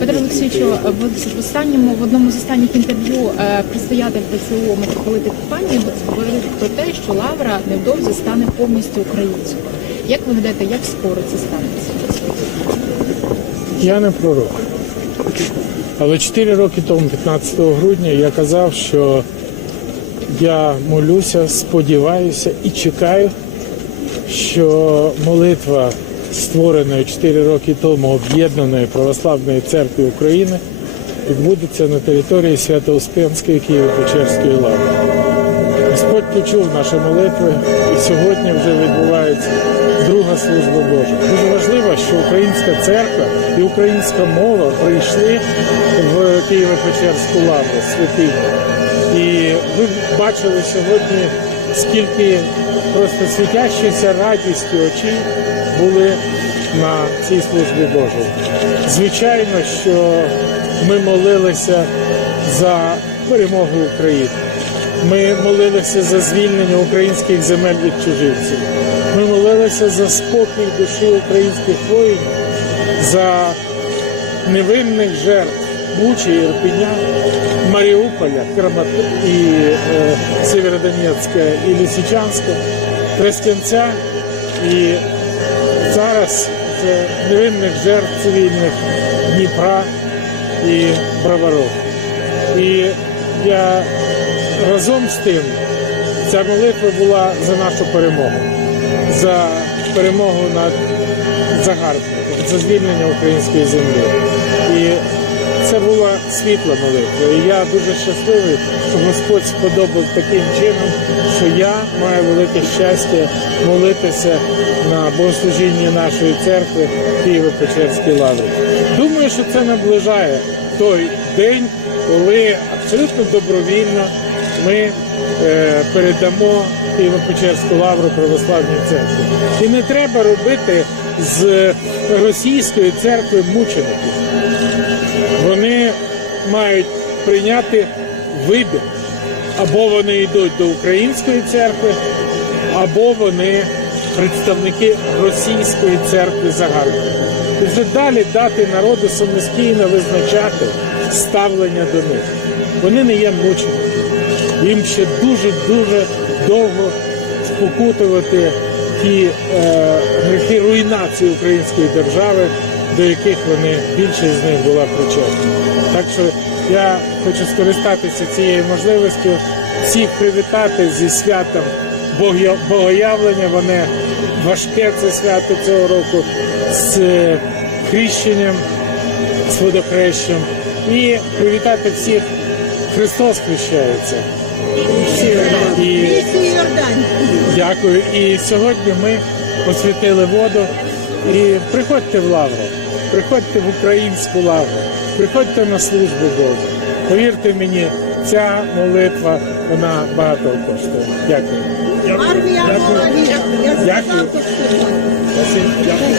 Петро Олексійовичу, в останньому в одному з останніх інтерв'ю е, предстоятель ПЦУ митрополит Епіфаній говорив про те, що Лавра невдовзі стане повністю українською. Як ви гадаєте, як скоро це станеться? Я не пророк. Але 4 роки тому, 15 грудня, я казав, що я молюся, сподіваюся і чекаю, що молитва, створеної 4 роки тому об'єднаної православної церкви України, відбудеться на території Свято-Успенської Києво-Печерської лаври. Господь почув наші молитви, і сьогодні вже відбувається друга служба Божа. Дуже важливо, що українська церква і українська мова прийшли в Києво-Печерську лавру, святиню. І ви бачили сьогодні, скільки просто світящися радістю очі були на цій службі Божій. Звичайно, що ми молилися за перемогу України. Ми молилися за звільнення українських земель від чужинців. Ми молилися за спокій душі українських воїнів, за невинних жертв Бучі, Ірпеня, Маріуполя, Крамату і е, Сєвєродонецька і Лисичанська, Тростянця і зараз це невинних жертв цивільних Дніпра і Броваров. І я разом з тим ця молитва була за нашу перемогу, за перемогу над загарбником, за звільнення української землі. І це була світла молитва. І я дуже щасливий, що Господь сподобав таким чином, що я маю велике щастя молитися на богослужінні нашої церкви Києво-Печерській лаврі. Думаю, що це наближає той день, коли абсолютно добровільно ми е, передамо Києво-Печерську лавру православній церкві. І не треба робити з російської церкви мучеників. Мають прийняти вибір. Або вони йдуть до української церкви, або вони представники російської церкви загарбника. І вже далі дати народу самостійно визначати ставлення до них. Вони не є мучениками. Їм ще дуже-дуже довго спокутувати ті е, грехи руйнації української держави, до яких вони більшість з них була причетна. Так що я хочу скористатися цією можливістю всіх привітати зі святом Богоявлення. Вони важке це свято цього року з е, хрещенням, з водохрещем. І привітати всіх Христос хрещається. І Дякую. І сьогодні ми освятили воду. І приходьте в лавру, приходьте в українську лаву, приходьте на службу Божу. Повірте мені, ця молитва вона багато коштує. Дякую. Дякую. що Спасибі. Дякую.